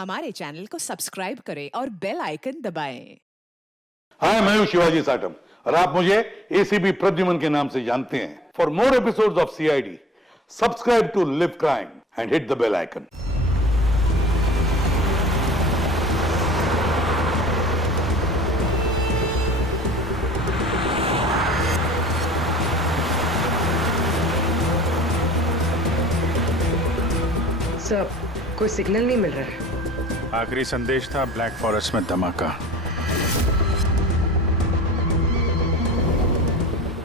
हमारे चैनल को सब्सक्राइब करें और बेल आइकन दबाएं। हाय, मैं हूं शिवाजी साटम और आप मुझे एसीपी प्रद्युमन के नाम से जानते हैं। For more episodes of CID, subscribe to live crime and hit the bell icon. Sir, कोई सिग्नल नहीं मिल रहा है। आखिरी संदेश था ब्लैक फॉरेस्ट में धमाका।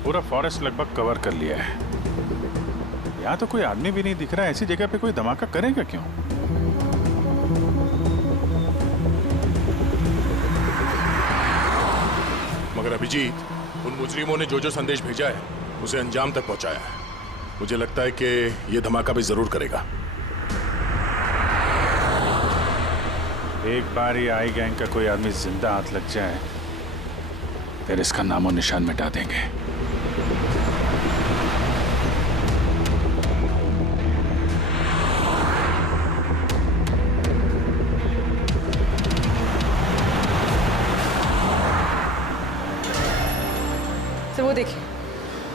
पूरा फॉरेस्ट लगभग कवर कर लिया है। यहाँ तो कोई आदमी भी नहीं दिख रहा है। ऐसी जगह पे कोई धमाका करेगा क्यों? मगर अभिजीत, उन मुजरिमों ने जो जो संदेश भेजा है उसे अंजाम तक पहुंचाया है। मुझे लगता है कि यह धमाका भी जरूर करेगा। एक बार ये आई गैंग का कोई आदमी जिंदा हाथ लग जाए फिर इसका नामो निशान मिटा देंगे। सर, वो देखिए,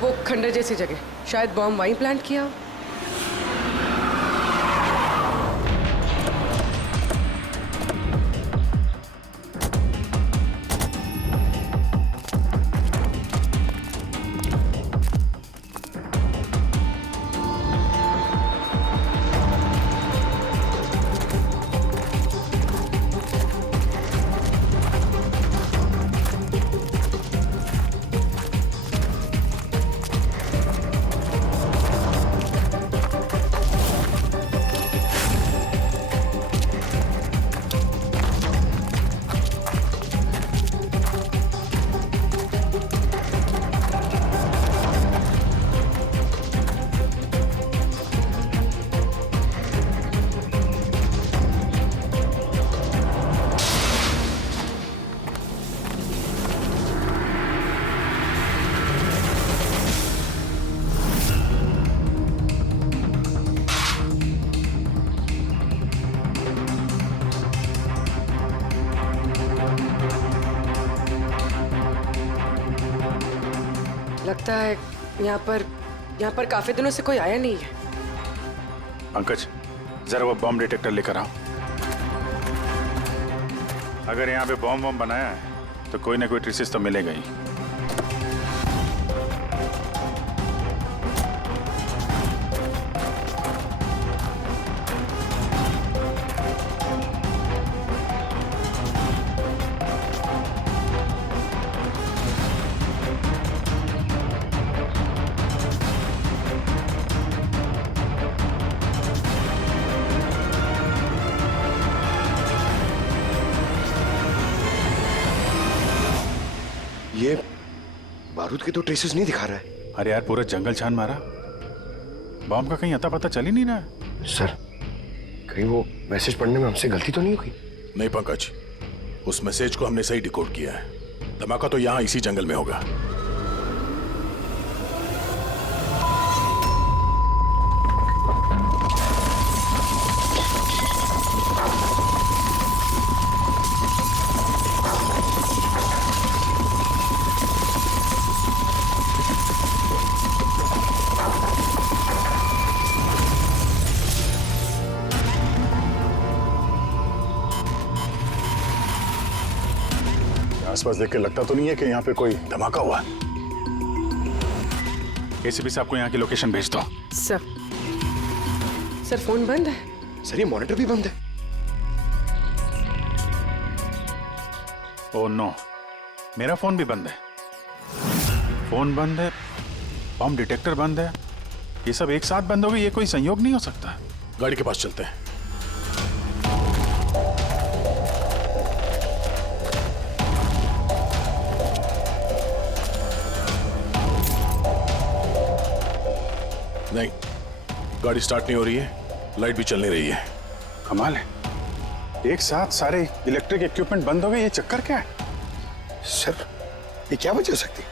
वो खंडर जैसी जगह, शायद बॉम्ब वहीं प्लांट किया हो। लगता है यहाँ पर काफी दिनों से कोई आया नहीं है। पंकज, जरा वो बॉम्ब डिटेक्टर लेकर आओ। अगर यहाँ पे बॉम्ब बनाया है तो कोई ना कोई ट्रेसेस तो मिलेगा ही। ये बारूद के तो ट्रेसेस नहीं दिखा रहा है। अरे यार, पूरा जंगल छान मारा, बॉम्ब का कहीं अता पता चल ही नहीं रहा है। सर, कहीं वो मैसेज पढ़ने में हमसे गलती तो नहीं हुई? नहीं पंकज, उस मैसेज को हमने सही डिकोड किया है। धमाका तो यहां इसी जंगल में होगा। आसपास देख के लगता तो नहीं है कि यहाँ पे कोई धमाका हुआ। एसीपी साहब को यहाँ की लोकेशन भेज दो। सर, फोन बंद है। सर, ये मॉनिटर भी बंद है। ओह नो, मेरा फोन भी बंद है। फोन बंद है, बॉम्ब डिटेक्टर बंद है, ये सब एक साथ बंद हो गए। ये कोई संयोग नहीं हो सकता। गाड़ी के पास चलते हैं। नहीं, गाड़ी स्टार्ट नहीं हो रही है, लाइट भी चल नहीं रही है। कमाल है, एक साथ सारे इलेक्ट्रिक इक्विपमेंट बंद हो गए। ये चक्कर क्या है? सर, ये क्या वजह हो सकती?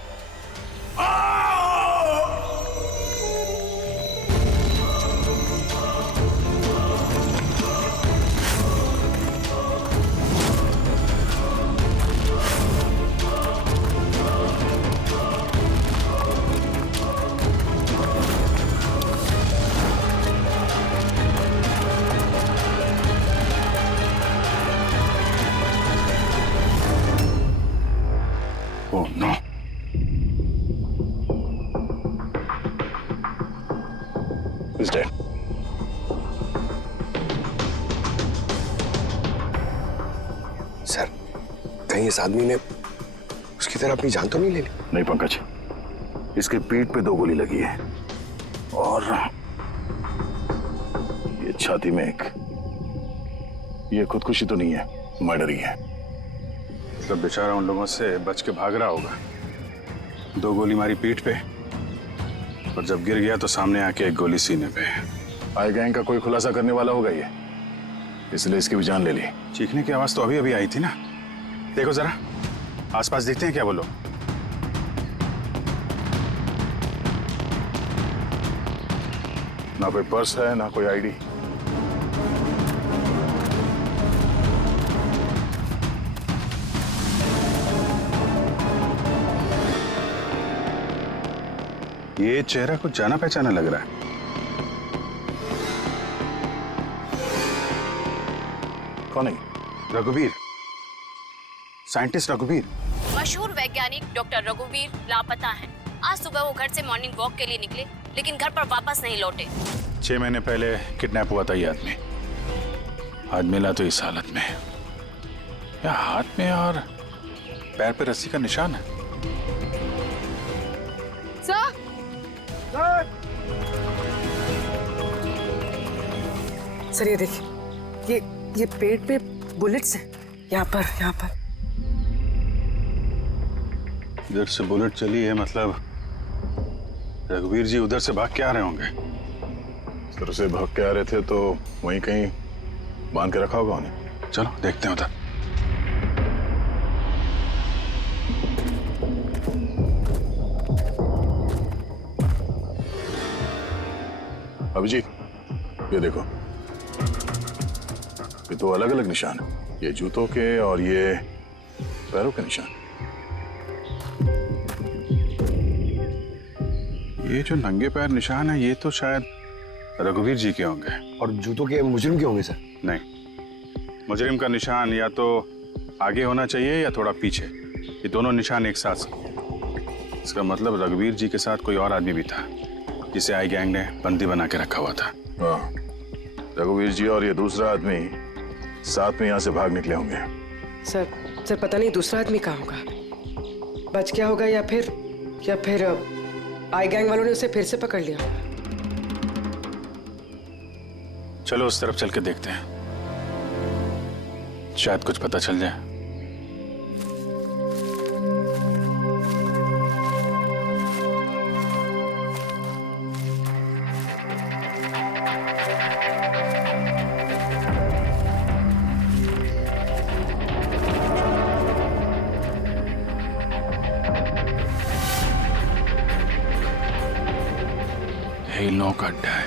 सर, कहीं इस आदमी ने उसकी तरह अपनी जान तो नहीं ले ली? नहीं पंकज, इसके पीठ पे 2 गोली लगी है और ये छाती में एक। ये खुदकुशी तो नहीं है, मर्डर ही है। मतलब बेचारा उन लोगों से बच के भाग रहा होगा। 2 गोली मारी पीठ पे और जब गिर गया तो सामने आके 1 गोली सीने पे। आई गैंग का कोई खुलासा करने वाला होगा ये, इसलिए इसकी भी जान ले ली। चीखने की आवाज तो अभी अभी आई थी ना। देखो जरा आसपास देखते हैं क्या वो लोग। ना कोई पर्स है ना कोई आईडी। ये चेहरा कुछ जाना पहचाना लग रहा है। कौन है? रघुवीर, साइंटिस्ट रघुवीर। मशहूर वैज्ञानिक डॉक्टर रघुवीर लापता हैं। आज सुबह वो घर से मॉर्निंग वॉक के लिए निकले, लेकिन घर पर वापस नहीं लौटे। 6 महीने पहले किडनैप हुआ था ये आदमी। आज मिला तो इस हालत में। या हाथ में और पैर पे रस्सी का निशान है। सर, सर ये देखिए, ये पेट पे बुलेट्स हैं। यहाँ पर। इधर से बुलेट चली है, मतलब रघुवीर जी उधर से भाग के आ रहे होंगे। इधर से भाग के आ रहे थे तो वहीं कहीं बांध के रखा होगा उन्हें। चलो देखते हैं उधर। अभिजीत, ये देखो, ये 2 अलग अलग निशान है। ये जूतों के और ये पैरों के निशान। ये जो नंगे पैर निशान है ये तो शायद रघुवीर जी के होंगे। और जूतों के मुजरिम के होंगे सर? नहीं, मुजरिम का निशान या तो आगे होना चाहिए या थोड़ा पीछे। ये दोनों निशान एक साथ। इसका मतलब रघुवीर जी के साथ कोई और आदमी भी था जिसे आई गैंग ने बंदी बना के रखा हुआ था। हाँ, रघुवीर जी और ये दूसरा आदमी साथ में यहाँ से भाग निकले होंगे। सर पता नहीं दूसरा आदमी कहाँ होगा, बच गया होगा या फिर आई गैंग वालों ने उसे फिर से पकड़ लिया। चलो उस तरफ चल के देखते हैं, शायद कुछ पता चल जाए। इन लोगों का अड्डा है।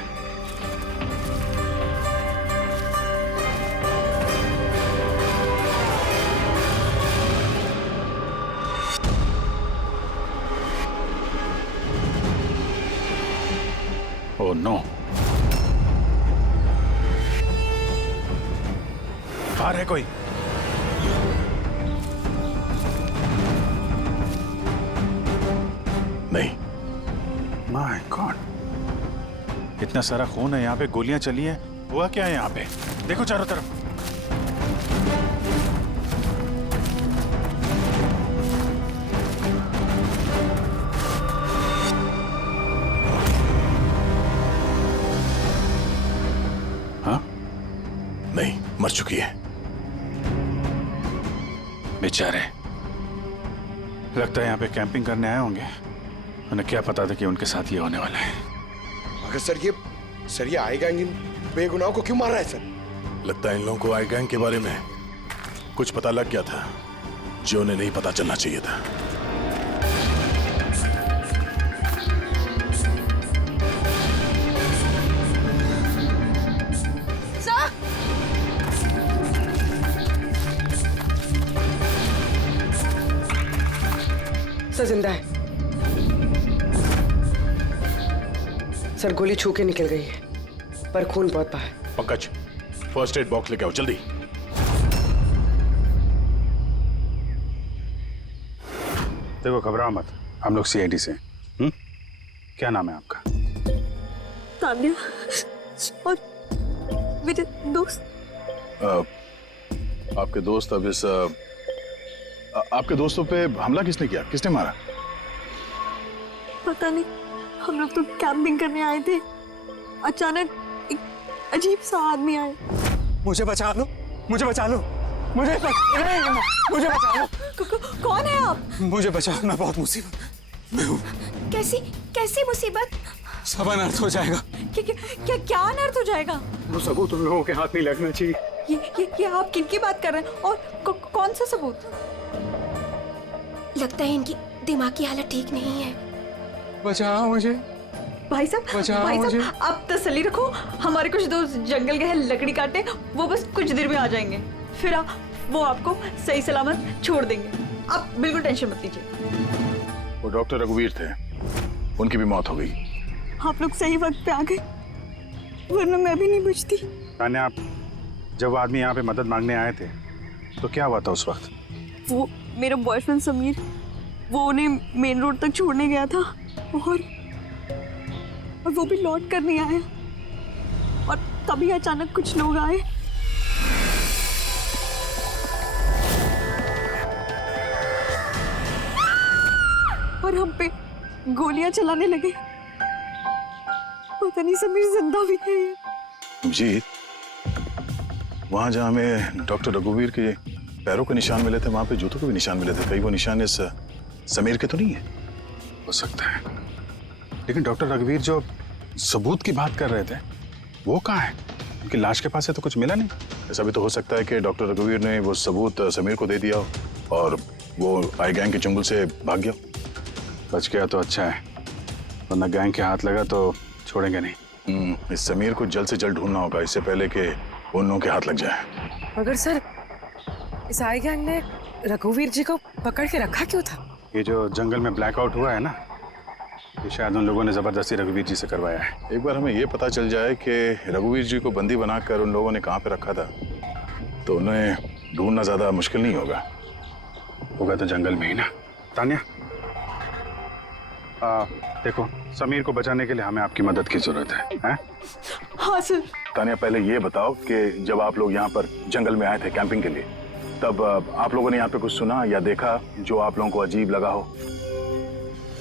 ओह नो, बाहर है कोई। नहीं। माय गॉड, इतना सारा खून है यहाँ पे, गोलियां चली हैं। हुआ क्या है यहाँ पे? देखो चारों तरफ। हाँ, नहीं, मर चुकी है। बेचारे, लगता है यहाँ पे कैंपिंग करने आए होंगे। उन्हें क्या पता था कि उनके साथ ये होने वाला है। मगर सर ये आई गैंग इन बेगुनाहों को क्यों मार रहा है सर? लगता है इन लोगों को आई गैंग के बारे में कुछ पता लग गया था जो उन्हें नहीं पता चलना चाहिए था। सर जिंदा है। सर गोली छू के निकल गई है, पर खून बहुत बहा है। पंकज, फर्स्ट एड बॉक्स लेके आओ जल्दी। देखो घबराओ मत, हम लोग सीआईडी से। क्या नाम है आपका? तान्या और मेरे दोस्त। आपके दोस्त अब इस आपके दोस्तों पे हमला किसने किया, किसने मारा? पता नहीं, हम लोग तो कैंपिंग करने आए थे, अचानक एक अजीब सा आदमी आया। मुझे बचा लो, मुझे बचा लो, मुझे बचा लो। कौन है आप? मुझे बचाओ, मैं बहुत मुसीबत में हूँ। कैसी मुसीबत? सब अनर्थ हो जाएगा। क्या अनर्थ हो जाएगा? वो सबूत उन लोगों के हाथ नहीं लगना चाहिए। ये आप किनकी बात कर रहे हैं और कौन सा सबूत? लगता है इनकी दिमाग की हालत ठीक नहीं है। बचाओ मुझे। भाई साहब, आप तसल्ली रखो, हमारे कुछ दोस्त जंगल गए हैं लकड़ी काटने, वो बस कुछ देर में आ जाएंगे, फिर वो आपको सही सलामत छोड़ देंगे। आप बिल्कुल टेंशन मत लीजिए। वो डॉक्टर रघुवीर थे, उनकी भी मौत हो गई। आप लोग सही वक्त पे आ गए, वरना मैं भी नहीं बचती। तान्या, आप जब आदमी यहाँ पे मदद मांगने आए थे तो क्या हुआ था उस वक्त? वो मेरा बॉयफ्रेंड समीर, वो उन्हें मेन रोड तक छोड़ने गया था और वो भी लौट कर नहीं आया, और तभी अचानक कुछ लोग आए। और हम पे गोलियां चलाने लगे। पता नहीं समीर जिंदा भी है। जीत, वहां जहां हमें डॉक्टर रघुवीर के पैरों के निशान मिले थे, वहां पे जूतों के भी निशान मिले थे। कहीं वो निशान इस समीर के तो नहीं है? हो सकता है, लेकिन डॉक्टर रघुवीर जो सबूत की बात कर रहे थे वो कहाँ है? उनकी लाश के पास से तो कुछ मिला नहीं। ऐसा भी तो हो सकता है कि डॉक्टर रघुवीर ने वो सबूत समीर को दे दिया हो और वो आई गैंग के चंगुल से भाग गया। बच गया तो अच्छा है, वरना गैंग के हाथ लगा तो छोड़ेंगे नहीं। इस समीर को जल्द से जल्द ढूंढना होगा, इससे पहले कि उन लोगों के हाथ लग जाए। मगर सर, इस आई गैंग ने रघुवीर जी को पकड़ के रखा क्यों था? ये जो जंगल में ब्लैकआउट हुआ है ना, ये शायद उन लोगों ने जबरदस्ती रघुवीर जी से करवाया है। एक बार हमें ये पता चल जाए कि रघुवीर जी को बंदी बनाकर उन लोगों ने कहाँ पे रखा था, तो उन्हें ढूंढना ज्यादा मुश्किल नहीं होगा। होगा तो जंगल में ही ना। तान्या, देखो, समीर को बचाने के लिए हमें आपकी मदद की जरूरत है? हाँ सर। तान्या, पहले ये बताओ कि जब आप लोग यहाँ पर जंगल में आए थे कैंपिंग के लिए, तब आप लोगों ने यहाँ पे कुछ सुना या देखा जो आप लोगों को अजीब लगा हो?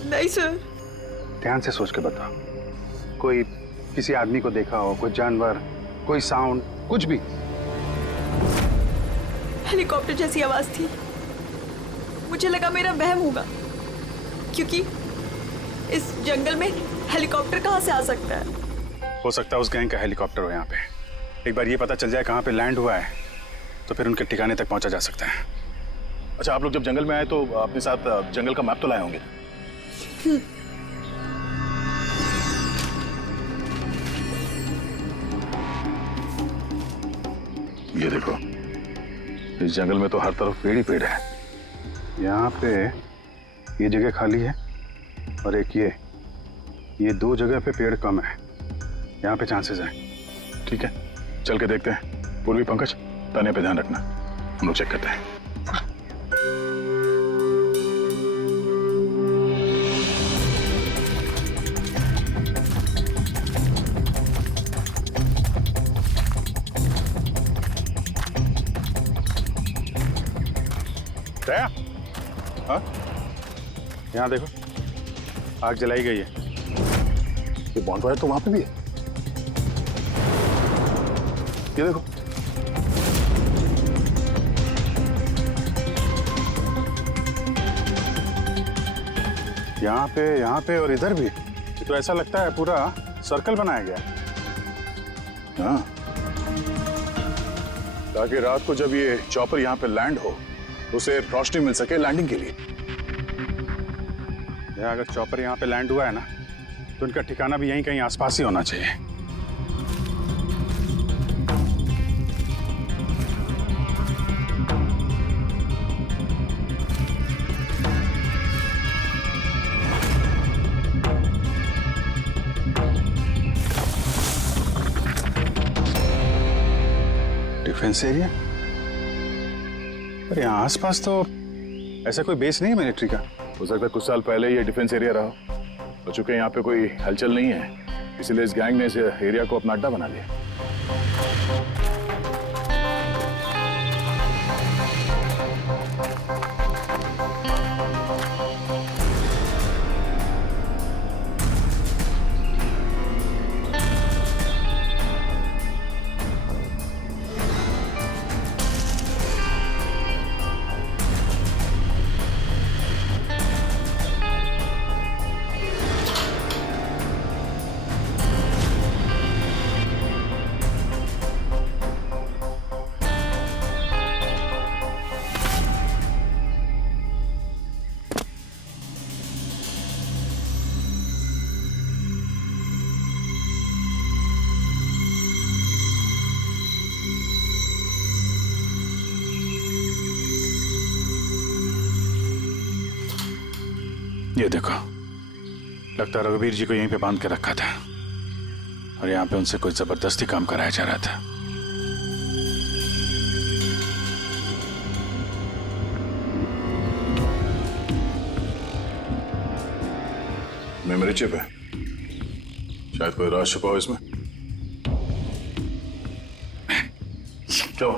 नहीं सर। ध्यान से सोच के बताओ। कोई किसी आदमी को देखा हो, कोई जानवर, कोई साउंड, कुछ भी? हेलीकॉप्टर जैसी आवाज थी, मुझे लगा मेरा वहम होगा, क्योंकि इस जंगल में हेलीकॉप्टर कहाँ से आ सकता है? हो सकता है उस गैंग का हेलीकॉप्टर हो यहाँ पे। एक बार ये पता चल जाए कहाँ पे लैंड हुआ है तो फिर उनके ठिकाने तक पहुंचा जा सकता है। अच्छा, आप लोग जब जंगल में आए तो अपने साथ जंगल का मैप तो लाए होंगे? ये देखो, इस जंगल में तो हर तरफ पेड़ ही पेड़ है। यहाँ पे ये जगह खाली है और एक ये दो जगह पे पेड़ कम है। यहाँ पे चांसेस हैं। ठीक है, चल के देखते हैं। पूर्वी, पंकज, तान्या पे ध्यान रखना, हम लोग चेक करते हैं। दया, हाँ, यहाँ देखो, आग जलाई गई है। ये बॉनफायर तो वहां पे भी है। ये देखो, यहाँ पे और इधर भी। ये तो ऐसा लगता है पूरा सर्कल बनाया गया है। हाँ, ताकि रात को जब ये चॉपर यहाँ पे लैंड हो उसे रोशनी मिल सके लैंडिंग के लिए। अगर चॉपर यहाँ पे लैंड हुआ है ना, तो उनका ठिकाना भी यहीं कहीं आसपास ही होना चाहिए। Defence area? पर यहाँ आसपास तो ऐसा कोई बेस नहीं है मिलिट्री का। हो सकता है कुछ साल पहले ये डिफेंस एरिया रहा हो, चूंकि यहाँ पे कोई हलचल नहीं है इसलिए इस गैंग ने इस एरिया को अपना अड्डा बना लिया। ये देखो, लगता है रघुवीर जी को यहीं पे बांध के रखा था और यहाँ पे उनसे कोई जबरदस्ती काम कराया जा रहा था। मेमोरी चिप है, शायद कोई राज छुपा हो इसमें। क्यों?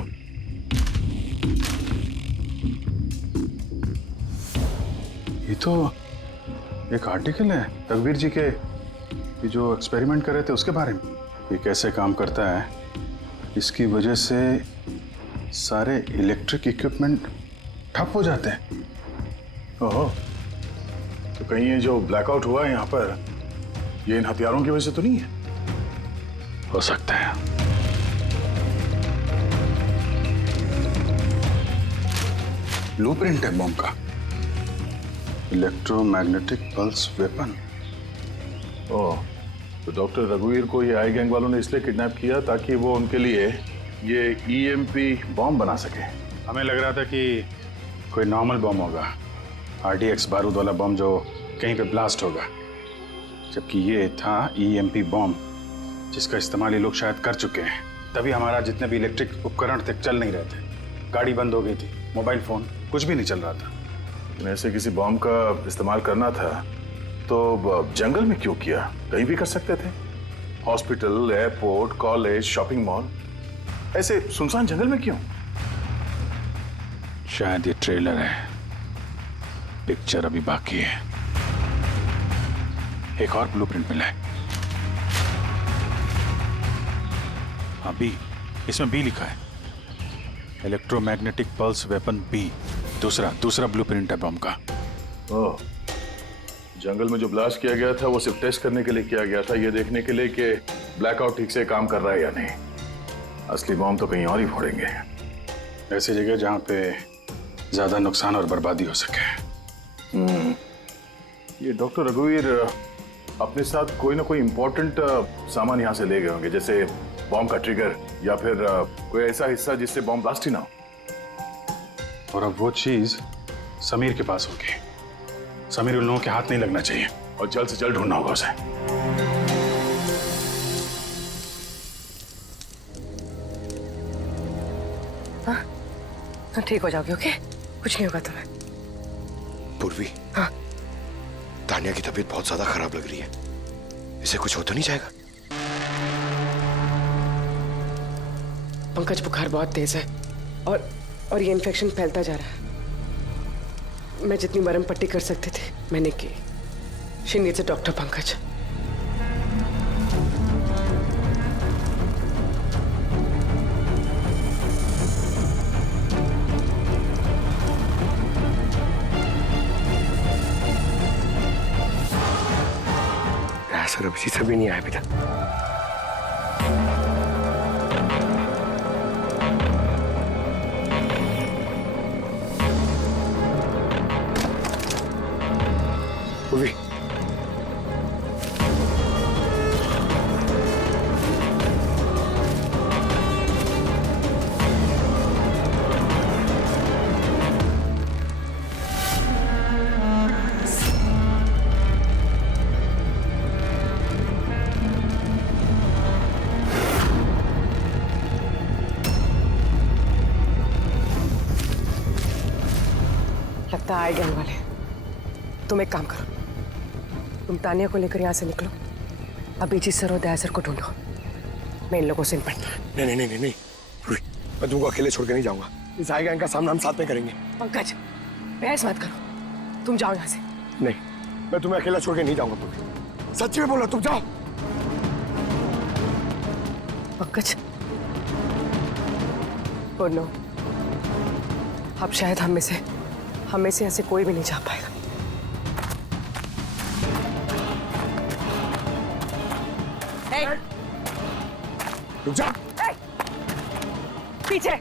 ये तो एक आर्टिकल है रघुवीर जी के, ये जो एक्सपेरिमेंट कर रहे थे उसके बारे में। ये कैसे काम करता है, इसकी वजह से सारे इलेक्ट्रिक इक्विपमेंट ठप हो जाते हैं। ओहो, तो कहीं ये जो ब्लैकआउट हुआ है यहाँ पर, ये इन हथियारों की वजह से तो नहीं है? हो सकता है। ब्लूप्रिंट है बॉम्ब का, इलेक्ट्रोमैग्नेटिक पल्स वेपन। ओह, तो डॉक्टर रघुवीर को ये आई गैंग वालों ने इसलिए किडनैप किया ताकि वो उनके लिए ये ईएमपी बॉम्ब बना सके। हमें लग रहा था कि कोई नॉर्मल बॉम्ब होगा, आरडीएक्स बारूद वाला बॉम्ब जो कहीं पे ब्लास्ट होगा, जबकि ये था ईएमपी बॉम्ब जिसका इस्तेमाल ये लोग शायद कर चुके हैं। तभी हमारा जितने भी इलेक्ट्रिक उपकरण थे चल नहीं रहे थे, गाड़ी बंद हो गई थी, मोबाइल फोन कुछ भी नहीं चल रहा था। ऐसे किसी बॉम्ब का इस्तेमाल करना था तो जंगल में क्यों किया? कहीं भी कर सकते थे, hospital, airport, college, shopping mall, ऐसे सुनसान जंगल में क्यों? शायद ये ट्रेलर है, पिक्चर अभी बाकी है। एक और ब्लूप्रिंट मिला है, अभी इसमें बी लिखा है, इलेक्ट्रोमैग्नेटिक पल्स वेपन बी। दूसरा ब्लूप्रिंट है बम का। ओह, जंगल में जो ब्लास्ट किया गया था वो सिर्फ टेस्ट करने के लिए किया गया था, ये देखने के लिए कि ब्लैकआउट ठीक से काम कर रहा है या नहीं। असली बम तो कहीं और ही फोड़ेंगे, ऐसी जगह जहां पे ज्यादा नुकसान और बर्बादी हो सके। ये डॉक्टर रघुवीर अपने साथ कोई ना कोई इंपॉर्टेंट सामान यहाँ से ले गए होंगे, जैसे बॉम्ब का ट्रिगर या फिर कोई ऐसा हिस्सा जिससे बॉम्ब ब्लास्ट ही ना हो। और अब वो चीज समीर के पास होगी। समीर उन लोगों के हाथ नहीं लगना चाहिए और जल्द से जल्द ढूंढना होगा उसे। हाँ, ठीक हो जाओगे, ओके? कुछ नहीं होगा तुम्हें। पूर्वी, हाँ, तानिया की तबीयत बहुत ज्यादा खराब लग रही है, इसे कुछ हो तो नहीं जाएगा? पंकज, बुखार बहुत तेज है और ये इन्फेक्शन फैलता जा रहा है। मैं जितनी मरहम पट्टी कर सकती थी मैंने की। She needs a doctor Pankaj. Sir अभी से भी नहीं आया बेटा। पूर्वी, लगता है आई गैंग वाले। तुम एक काम करो, तुम तानिया को लेकर यहाँ से निकलो, अभिजीत सर और दया सर को ढूंढो। मैं इन लोगों से निपटता। नहीं नहीं नहीं नहीं, मैं तुमको अकेले छोड़ के नहीं जाऊंगा। इस आई गैंग का सामना हम साथ में करेंगे। पंकज, बहस मत करो, तुम जाओ यहाँ से। नहीं, मैं तुम्हें अकेला छोड़ के नहीं जाऊंगा पूर्वी। सच्ची में बोलो, तुम जाओ। पंकज, ओ नो, अब शायद हम में से ऐसे कोई भी नहीं जा पाएगा। रुक जा। पीछे।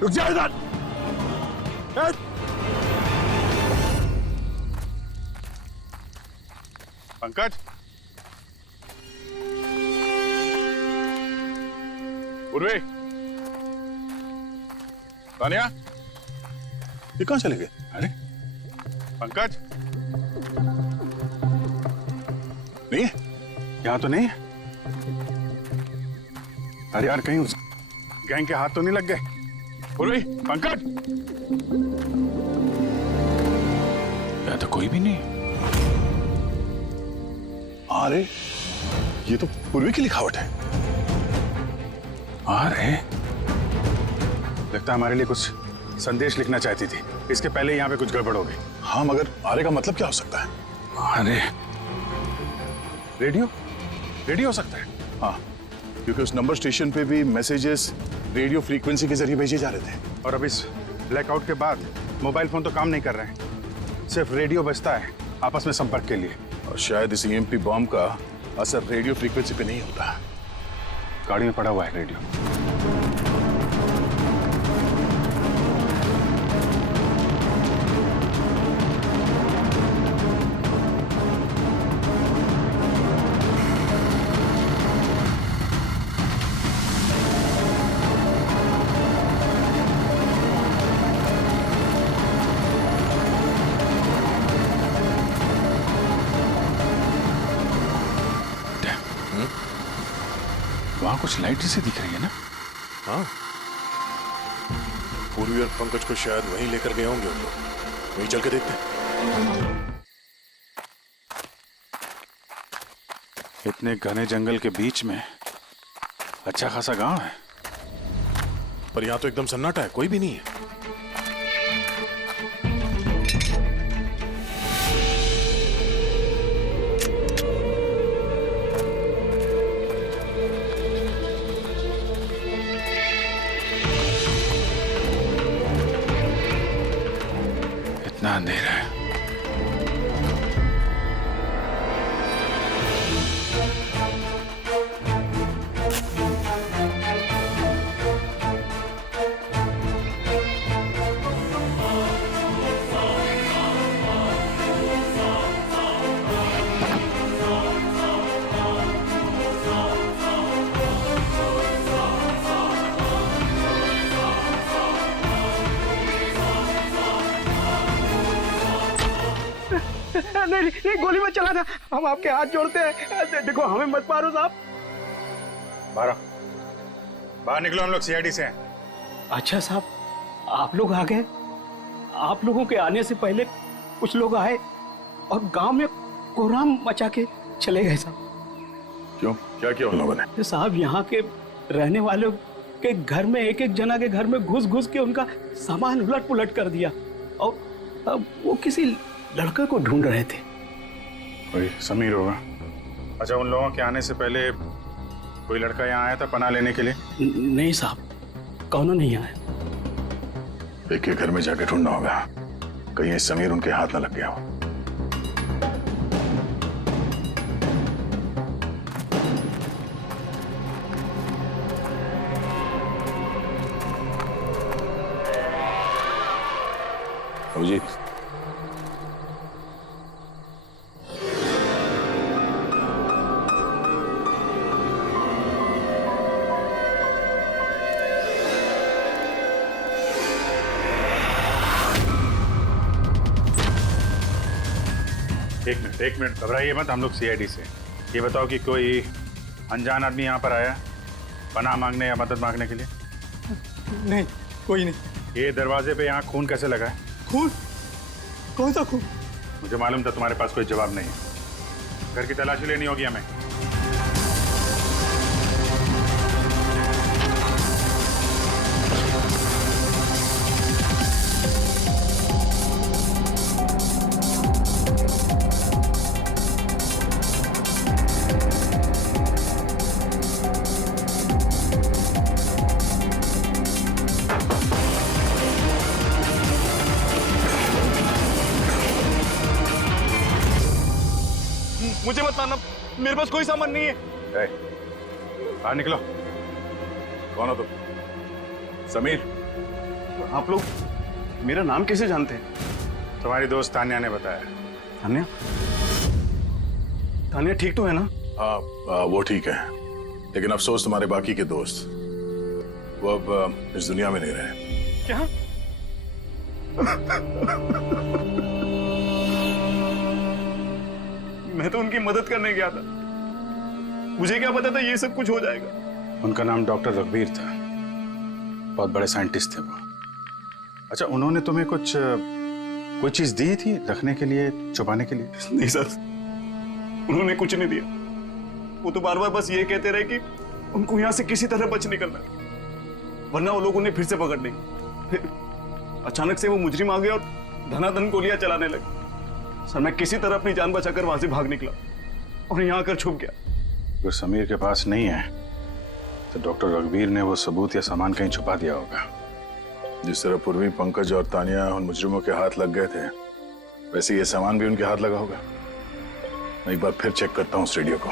रुक जा इधर। पंकज, पूर्वी, तानिया, ये कहाँ चले गए? अरे पंकज, नहीं है, यहाँ तो नहीं है। अरे यार कहीं उस गैंग के हाथ तो नहीं लग गए? पूर्वी, पंकज, यहाँ तो कोई भी नहीं है। अरे ये तो पूर्वी की लिखावट है। अरे लगता है हमारे लिए कुछ संदेश लिखना चाहती थी, इसके पहले यहाँ पे कुछ गड़बड़ हो गई। हाँ मगर आरे का मतलब क्या हो सकता है? अरे रेडियो, रेडियो हो सकता है। हाँ, क्योंकि उस नंबर स्टेशन पे भी मैसेजेस रेडियो फ्रीक्वेंसी के जरिए भेजे जा रहे थे। और अब इस ब्लैकआउट के बाद मोबाइल फोन तो काम नहीं कर रहे हैं, सिर्फ रेडियो बजता है आपस में संपर्क के लिए। और शायद इस ईएमपी बॉम्ब का असर रेडियो फ्रीक्वेंसी पे नहीं होता। गाड़ी में पड़ा हुआ है रेडियो। वहां कुछ लाइट जैसे दिख रही है ना? हाँ, पूर्वी और पंकज को शायद वहीं लेकर गए होंगे उन लोग। वहीं चल के देखते हैं। इतने घने जंगल के बीच में अच्छा खासा गांव है, पर यहाँ तो एकदम सन्नाटा है, कोई भी नहीं है। इतना अंधेरा है। नहीं, गोली मत चलाना, हम आपके हाथ जोड़ते हैं। देखो हमें मत मारो साहब। बाहर निकलो, हम लोग सीआईडी से हैं। अच्छा साहब, आप लोग आ गए। आप लोगों के आने से पहले कुछ लोग आए और गांव में कोहराम मचा के चले गए साहब। क्यों, क्या किया उन लोगों ने? साहब यहाँ के रहने वालों के घर में एक एक जना के घर में घुस घुस के उनका सामान उलट पुलट कर दिया, और अब वो किसी लड़के को ढूंढ रहे थे। कोई समीर होगा। अच्छा, उन लोगों के आने से पहले कोई लड़का यहाँ आया था पनाह लेने के लिए? नहीं साहब, कौनो नहीं आया। एक के घर में जाके ढूंढना होगा, कहीं ये समीर उनके हाथ न लग गया हो। जी एक मिनट घबराइए मत, हम लोग सीआईडी से। ये बताओ कि कोई अनजान आदमी यहाँ पर आया पनाह मांगने या मदद मांगने के लिए? नहीं, कोई नहीं। ये दरवाजे पे यहाँ खून कैसे लगा है? खून? कौन सा खून? मुझे मालूम था तुम्हारे पास कोई जवाब नहीं है। घर की तलाशी लेनी होगी हमें। मुझे मत मारना, मेरे पास कोई सामान नहीं है। बाहर निकलो। कौन हो तुम? समीर? आप लोग मेरा नाम कैसे जानते हैं? तुम्हारी दोस्त तान्या ने बताया। तान्या? तान्या ठीक तो है ना? हाँ, वो ठीक है, लेकिन अफसोस तुम्हारे बाकी के दोस्त वो अब इस दुनिया में नहीं रहे। क्या? मैं तो उनकी मदद करने गया था, मुझे क्या पता था ये सब कुछ हो जाएगा। उनका नाम डॉक्टर रघुवीर था, बहुत बड़े साइंटिस्ट थे वो। अच्छा, उन्होंने तुम्हें कोई चीज दी थी रखने के लिए, छुपाने के लिए? नहीं सर, उन्होंने कुछ नहीं दिया। वो तो बार बार बस ये कहते रहे कि उनको यहाँ से किसी तरह बच निकलना है, वरना वो लोग उन्हें फिर से पकड़ लेंगे। फिर अचानक से वो मुजरिम आ गए और धनाधन गोलियां चलाने लगे। सर मैं किसी तरह अपनी जान बचाकर वहां से भाग निकला और यहाँ आकर छुप गया। अगर समीर के पास नहीं है तो डॉक्टर रघुवीर ने वो सबूत या सामान कहीं छुपा दिया होगा। जिस तरह पूर्वी, पंकज और तानिया उन मुजरिमों के हाथ लग गए थे, वैसे ये सामान भी उनके हाथ लगा होगा। मैं एक बार फिर चेक करता हूँ उस रेडियो को।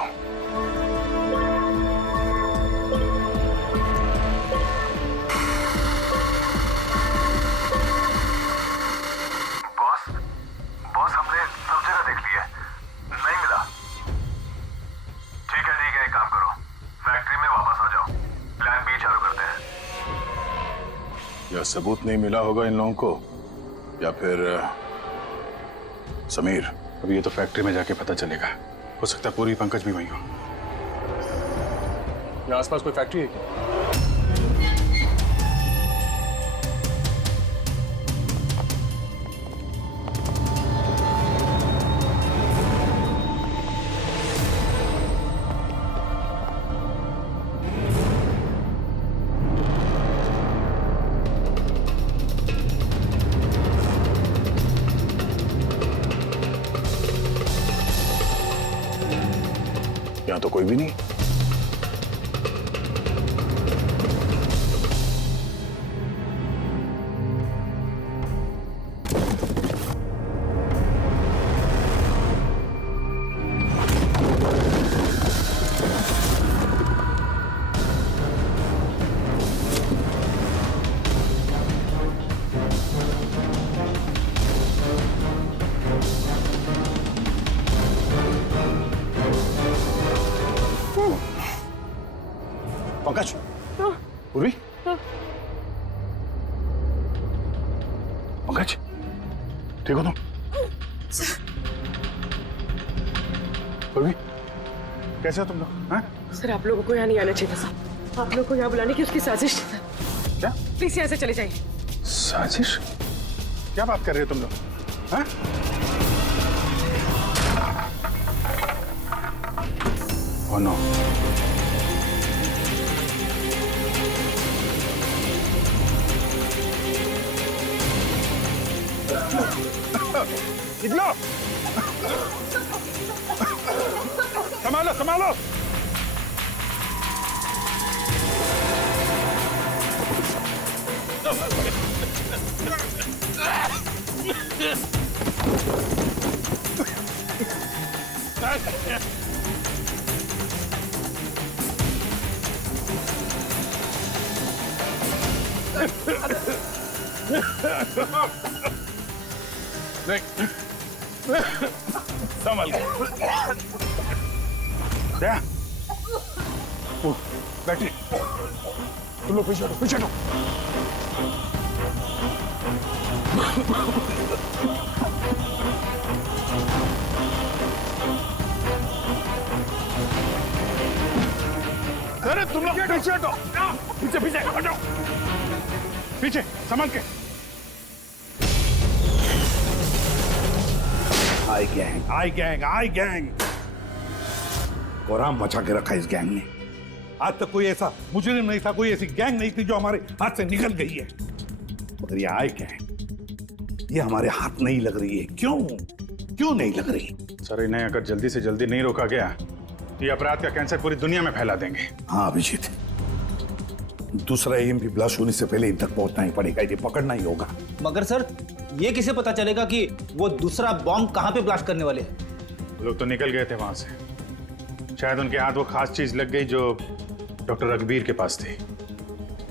बॉस हमने सब जगह देख लिया, नहीं मिला। ठीक है, एक काम करो, फैक्ट्री में वापस आ जाओ, प्लान बी चालू करते हैं। या सबूत नहीं मिला होगा इन लोगों को, या फिर समीर। अभी ये तो फैक्ट्री में जाके पता चलेगा, हो सकता है पूरी, पंकज भी वहीं हो। यहाँ आसपास कोई फैक्ट्री है क्या? यहाँ तो कोई भी नहीं। पंकज, पूर्वी, पंकज, ठीक हो तुम? पूर्वी, कैसे हो तुम लोग? हाँ? सर आप लोगों को यहाँ नहीं आना चाहिए था सर। आप लोगों को यहाँ बुलाने की उसकी साजिश थी सर। क्या? प्लीज यहाँ से चले जाइए। साजिश? क्या बात कर रहे हो तुम लोग? हाँ? Oh no. निकलो! संभालो, संभालो! संभल क्या? बैठी, तुम लोग पीछे हटो, पीछे हटो। अरे तुम लोग पीछे हटो, पीछे पीछे हटो, पीछे संभाल के। आई गैंग कोराम मचा के रखा इस गैंग ने। आज तक कोई ऐसा मुजरिम नहीं था, कोई ऐसी गैंग नहीं थी जो हमारे हाथ से निकल गई है। मगर ये आई गैंग, ये हमारे हाथ नहीं लग रही है। क्यों नहीं लग रही? सर इन्हें अगर जल्दी से जल्दी नहीं रोका गया तो ये अपराध का कैंसर पूरी दुनिया में फैला देंगे। हाँ अभिजीत, दूसरा EMP ब्लास्ट होने से पहले इन तक पहुंचना ही पड़ेगा, इन्हें पकड़ना ही होगा। मगर सर ये किसे पता चलेगा कि वो दूसरा बॉम्ब कहां पे ब्लास्ट करने वाले हैं? वो लोग तो निकल गए थे वहां से, शायद उनके हाथ वो खास चीज लग गई जो डॉक्टर रघुवीर के पास थी।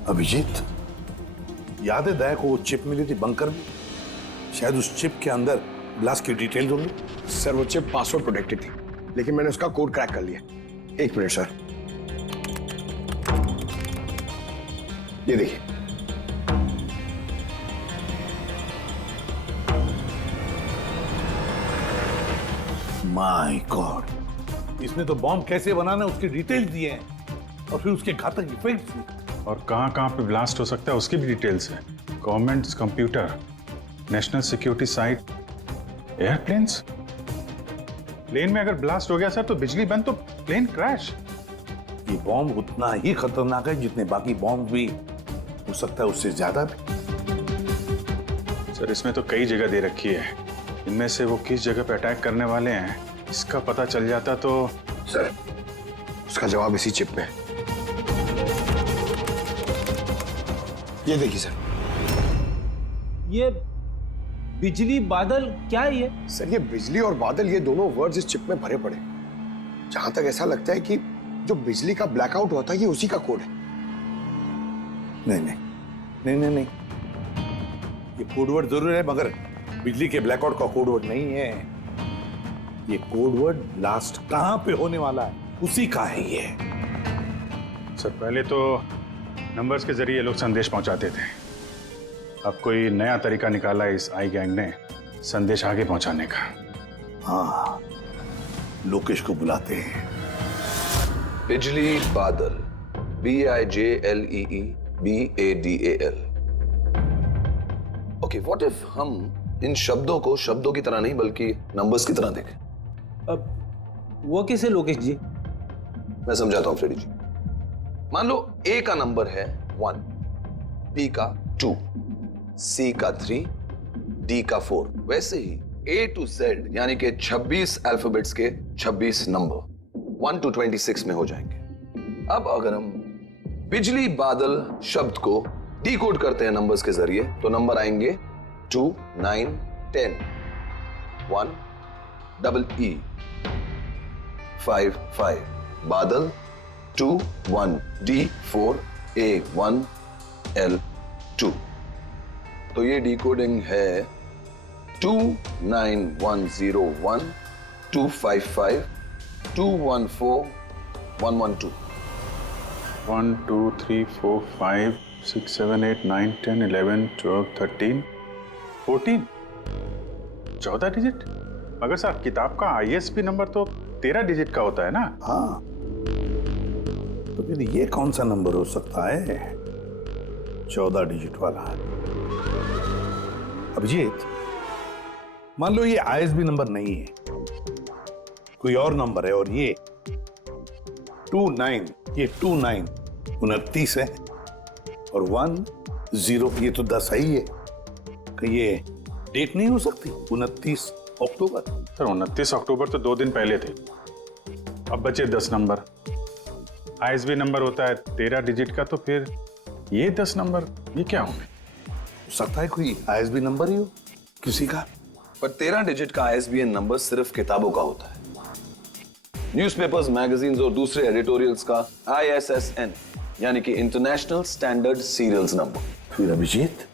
अभिजीत, याद है दया को वो चिप मिली थी बंकर में? शायद उस चिप के अंदर ब्लास्ट की डिटेल्स होंगी। सर वो चिप पासवर्ड प्रोटेक्टेड थी, लेकिन मैंने उसका कोड क्रैक कर लिया। एक मिनट सर, ये देखिए। माय गॉड, इसने तो बॉम्ब कैसे बनाना है उसके डिटेल्स दिए हैं और फिर उसके घातक इफेक्ट्स भी। और कहां पे ब्लास्ट हो सकता है उसकी भी डिटेल्स है। Government computer, national security site, airplanes. Plane में अगर ब्लास्ट हो गया सर तो बिजली बंद तो प्लेन क्रैश। ये बॉम्ब उतना ही खतरनाक है जितने बाकी बॉम्ब भी हो सकता है, उससे ज्यादा भी। सर इसमें तो कई जगह दे रखी है, इनमें से वो किस जगह पे अटैक करने वाले हैं इसका पता चल जाता तो। सर उसका जवाब इसी चिप में है। ये देखिए सर, ये बिजली बादल क्या है ये? सर ये बिजली और बादल, ये दोनों वर्ड्स इस चिप में भरे पड़े। जहां तक ऐसा लगता है कि जो बिजली का ब्लैकआउट होता है ये उसी का कोड है। नहीं नहीं नहीं नहीं नहीं, ये कोडवर्ड जरूर है मगर बिजली के ब्लैकआउट का कोडवर्ड नहीं है। ये कोडवर्ड ब्लास्ट कहां पे होने वाला है उसी का है ये। सर पहले तो नंबर्स के जरिए लोग संदेश पहुंचाते थे, अब कोई नया तरीका निकाला है इस आई गैंग ने संदेश आगे पहुंचाने का। हाँ, लोकेश को बुलाते हैं। बिजली बादल, BIJLEEBADAL। ओके, व्हाट इफ हम इन शब्दों को शब्दों की तरह नहीं बल्कि नंबर्स की तरह देखें? अब वो कैसे लोकेश जी? मैं समझाता हूं फ्रेडी जी। मान लो A का नंबर है 1, B का 2, C का 3, D का 4। वैसे ही A to Z यानी कि 26 अल्फाबेट्स के 26 नंबर 1 to 26 में हो जाएंगे। अब अगर हम बिजली बादल शब्द को डिकोड करते हैं नंबर्स के जरिए तो नंबर आएंगे 2, 9, 10, 1, EE, 5, 5, बादल 2, 1, D, 4, A, 1, L, 2। तो ये डिकोडिंग है 29101 255 214 112। 1 2 3 4 5 6 7 8 9 10 11 12 13 14 14 डिजिट। मगर साहब किताब का ISB नंबर तो 13 डिजिट का होता है ना? हाँ, तो फिर ये कौन सा नंबर हो सकता है 14 डिजिट वाला? अभिजीत, मान लो ये ISB नंबर नहीं है, कोई और नंबर है और ये 29, ये 29 29 है और 10 ये तो 10 ही है। कि ये डेट नहीं हो सकती 29 अक्टूबर? सर 29 अक्टूबर तो 2 दिन पहले थे, अब बचे 10 नंबर। ISB नंबर होता है 13 डिजिट का, तो फिर ये 10 नंबर ये क्या होंगे? हो सकता है कोई ISB नंबर ही हो किसी का। पर 13 डिजिट का ISBN नंबर सिर्फ किताबों का होता है। न्यूज़पेपर्स, मैगजीन्स और दूसरे एडिटोरियल्स का ISSN यानी कि इंटरनेशनल स्टैंडर्ड सीरियल्स नंबर। फिर अभिजीत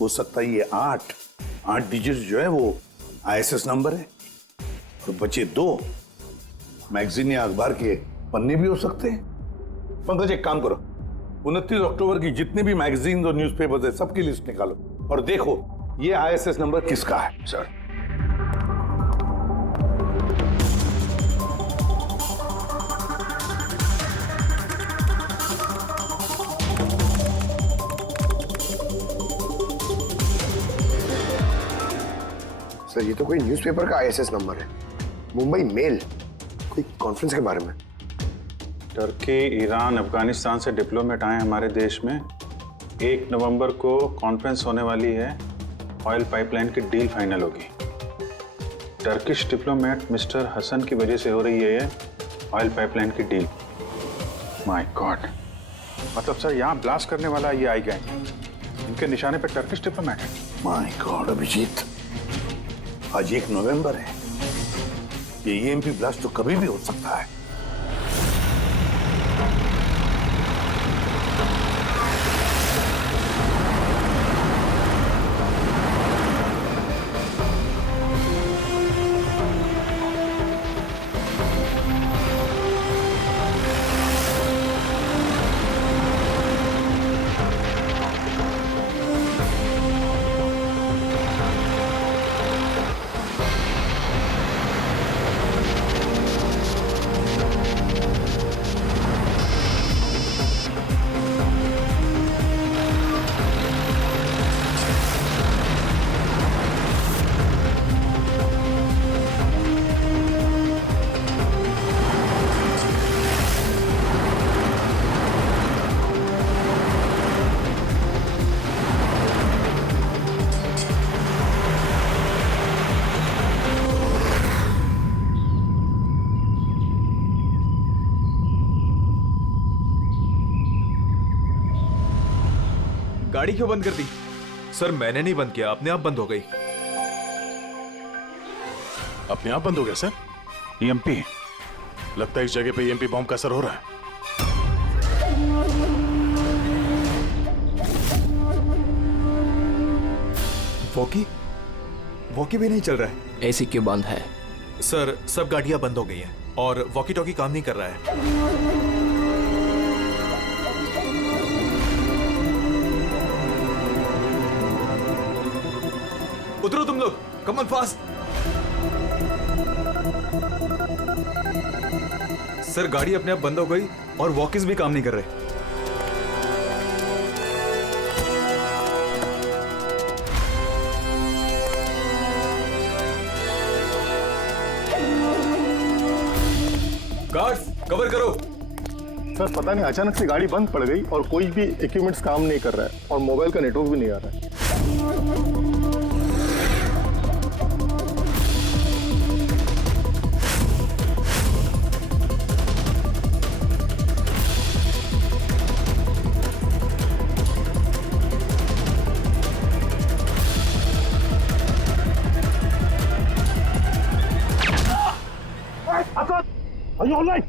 हो सकता है ये 8 डिजिट जो है वो ISS नंबर है और बचे 2 मैगजीन या अखबार के पन्ने भी हो सकते हैं। पंकज एक काम करो, 29 अक्टूबर की जितने भी मैगजीन और न्यूज़पेपर्स है सबकी लिस्ट निकालो और देखो ये ISS नंबर किसका है। सर सर ये तो कोई न्यूज़पेपर का ISS नंबर है। मुंबई मेल, कोई कॉन्फ्रेंस के बारे में। टर्की, ईरान, अफगानिस्तान से डिप्लोमेट आए हमारे देश में। 1 नवंबर को कॉन्फ्रेंस होने वाली है, ऑयल पाइपलाइन की डील फाइनल होगी। टर्किश डिप्लोमेट मिस्टर हसन की वजह से हो रही है ये ऑयल पाइपलाइन की डील। माय गॉड, मतलब सर यहाँ ब्लास्ट करने वाला ये आई गैंग, इनके निशाने पे टर्किश डिप्लोमेट है। माय गॉड अभिजीत, आज 1 नवंबर है, ये EMP ब्लास्ट तो कभी भी हो सकता है। गाड़ी क्यों बंद कर दी? सर मैंने नहीं बंद किया, अपने आप बंद हो गई। अपने आप बंद हो गया सर? ईएमपी लगता है इस जगह पे ईएमपी बॉम्ब का असर हो रहा है। वॉकी भी नहीं चल रहा है। एसी क्यों बंद है? सर सब गाड़ियां बंद हो गई हैं और वॉकी टॉकी काम नहीं कर रहा है। उतरो तुम लोग, कम ऑन फास्ट। सर गाड़ी अपने आप बंद हो गई और वॉकीज भी काम नहीं कर रहे। गार्ड्स कवर करो। सर पता नहीं अचानक से गाड़ी बंद पड़ गई और कोई भी इक्विपमेंट्स काम नहीं कर रहा है और मोबाइल का नेटवर्क भी नहीं आ रहा है। Are you all right?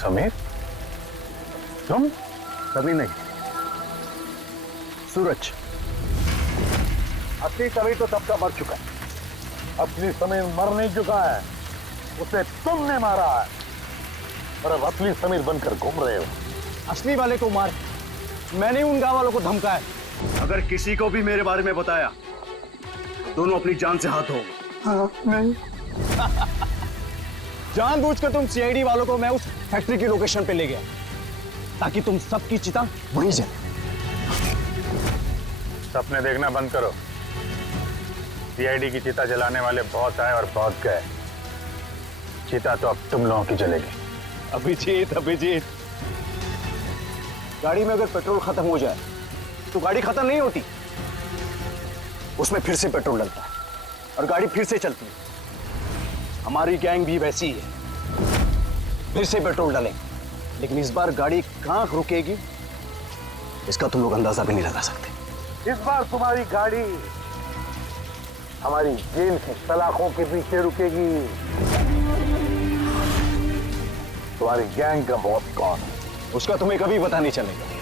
Sameer, तुम? सभी नहीं, सूरज। असली समीर तो सबका मर चुका है। असली समीर मर नहीं चुका है, उसे तुमने मारा है और अब असली समीर बनकर घूम रहे हो। असली वाले को मार, मैंने उन गांव वालों को धमकाया। अगर किसी को भी मेरे बारे में बताया दोनों अपनी जान से हाथ धो। नहीं। जानबूझकर तुम सीआईडी वालों को मैं उस फैक्ट्री की लोकेशन पे ले गया ताकि तुम सबकी चिता वहीं जले। सपने देखना बंद करो। सीआईडी की चिता जलाने वाले बहुत आए और बहुत गए। चिता तो अब तुम लोगों की जलेगी। अभिजीत, गाड़ी में अगर पेट्रोल खत्म हो जाए तो गाड़ी खत्म नहीं होती, उसमें फिर से पेट्रोल डलता है और गाड़ी फिर से चलती है। हमारी गैंग भी वैसी ही है, फिर से पेट्रोल डालेंगे, लेकिन इस बार गाड़ी कहां रुकेगी इसका तुम लोग अंदाजा भी नहीं लगा सकते। इस बार तुम्हारी गाड़ी हमारी जेल की सलाखों के पीछे रुकेगी। तुम्हारी गैंग का बॉस कौन है उसका तुम्हें कभी पता नहीं चलेगा।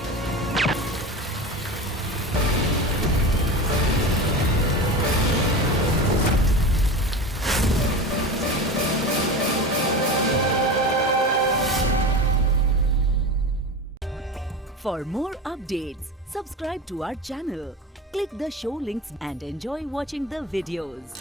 For more updates, subscribe to our channel, click the show links and enjoy watching the videos.